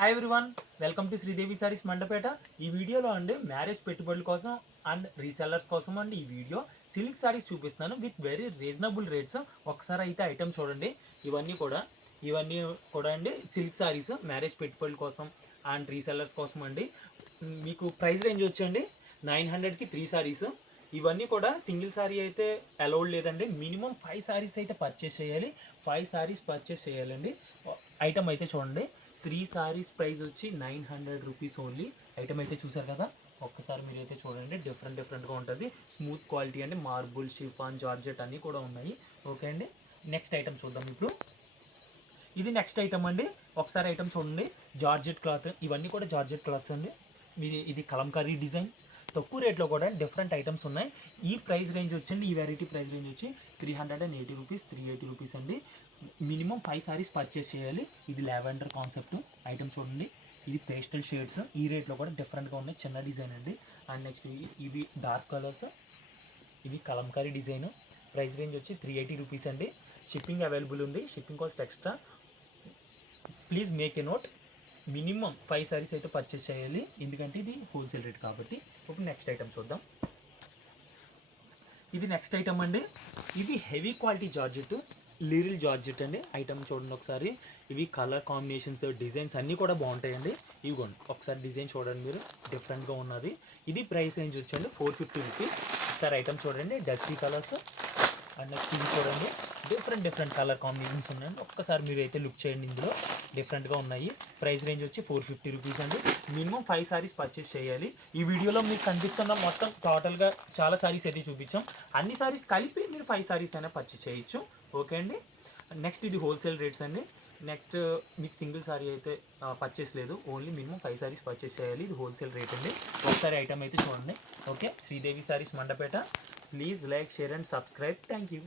Hi everyone, welcome to Sridevi saris Mandapeta. ఈ వీడియోలో అండి మ్యారేజ్ పెట్టుబడుల కోసం అండ్ రీసెల్లర్స్ కోసం అండి ఈ వీడియో సిల్క్ సారీస్ చూపిస్తున్నాను విత్ వెరీ రీజనబుల్ రేట్స్. ఒకసారి అయితే ఐటమ్ చూడండి. ఇవన్నీ కూడా అండి సిల్క్ సారీస్ మ్యారేజ్ పెట్టుబడుల కోసం అండ్ రీసెల్లర్స్ కోసం అండి. మీకు ప్రైస్ రేంజ్ వచ్చండి 900కి 3 సారీస్. ఇవన్నీ కూడా సింగిల్ సారీ అయితే అలౌడ్ లేదండి. మినిమం 5 సారీస్ అయితే పర్చేస్ చేయాలి. 5 సారీస్ పర్చేస్ చేయాలండి. ఐటమ్ అయితే చూడండి. 3 సారీస్ ప్రైస్ వచ్చి 900 రూపీస్ ఓన్లీ. ఐటమ్ అయితే చూసారు కదా, ఒక్కసారి మీరు అయితే చూడండి. డిఫరెంట్గా ఉంటుంది. స్మూత్ క్వాలిటీ అండి, మార్బుల్, షిఫాన్, జార్జెట్ అన్నీ కూడా ఉన్నాయి. ఓకే అండి, నెక్స్ట్ ఐటమ్ చూద్దాం ఇప్పుడు. ఇది నెక్స్ట్ ఐటమ్ అండి. ఒకసారి ఐటమ్ చూడండి. జార్జెట్ క్లాత్, ఇవన్నీ కూడా జార్జెట్ క్లాత్స్ అండి. ఇది కలంకారీ డిజైన్. తక్కువ రేట్లో కూడా డిఫరెంట్ ఐటమ్స్ ఉన్నాయి. ఈ ప్రైస్ రేంజ్ వచ్చండి, ఈ వెరైటీ ప్రైస్ రేంజ్ వచ్చి 380 రూపీస్, 380 రూపీస్ అండి. మినిమం 5 సారీస్ పర్చేస్ చేయాలి. ఇది లావెండర్ కాన్సెప్ట్ ఐటమ్ చూడండి. ఇది పేస్టల్ షేడ్స్. ఈ రేట్లో కూడా డిఫరెంట్గా ఉన్నాయి. చిన్న డిజైన్ అండి. అండ్ నెక్స్ట్ ఇవి డార్క్ కలర్స్. ఇది కలంకారీ డిజైన్. ప్రైస్ రేంజ్ వచ్చి 380 రూపీస్ అండి. షిప్పింగ్ అవైలబుల్ ఉంది. Shipping cost extra. Please make a note. Minimum 5 saris అయితే పర్చేస్ చేయాలి, ఎందుకంటే ఇది హోల్సేల్ రేట్ కాబట్టి. ఇప్పుడు నెక్స్ట్ ఐటమ్ చూద్దాం. ఇది నెక్స్ట్ ఐటమ్ అండి. ఇది heavy quality georgette, Liril georgette అండి. ఐటమ్ చూడండి ఒకసారి. ఇవి కలర్ కాంబినేషన్స్, డిజైన్స్ అన్నీ కూడా బాగుంటాయండి. ఇవిగోండి ఒకసారి డిజైన్ చూడండి మీరు, డిఫరెంట్గా ఉన్నది. ఇది ప్రైస్ రేంజ్ వచ్చండి 450 రూపీస్. ఒకసారి ఐటమ్ చూడండి. డస్టీ కలర్స్ అండ్ నెక్స్ట్ ఇది చూడండి. డిఫరెంట్ కలర్ కాంబినేషన్స్ ఉన్నాయండి. ఒక్కసారి మీరు అయితే లుక్ చేయండి. ఇందులో డిఫరెంట్గా ఉన్నాయి. ప్రైస్ రేంజ్ వచ్చి 450 రూపీస్ అండి. మినిమం 5 సారీస్ పర్చేస్ చేయాలి. ఈ వీడియోలో మీకు కనిపిస్తున్న మొత్తం టోటల్గా చాలా సారీస్ అయితే చూపించాం. అన్ని సారీస్ కలిపి మీరు 5 సారీస్ అయినా పర్చేస్ చేయొచ్చు. ఓకే అండి, నెక్స్ట్ ఇది హోల్సేల్ రేట్స్ అండి. నెక్స్ట్ మీకు సింగిల్ సారీ అయితే పర్చేస్ లేదు, ఓన్లీ మినిమం 5 సారీస్ పర్చేస్ చేయాలి. ఇది హోల్సేల్ రేట్ అండి. ఒకసారి ఐటమ్ అయితే చూడండి. Okay, Sridevi saris Mandapeta. Please like, share and subscribe. Thank you.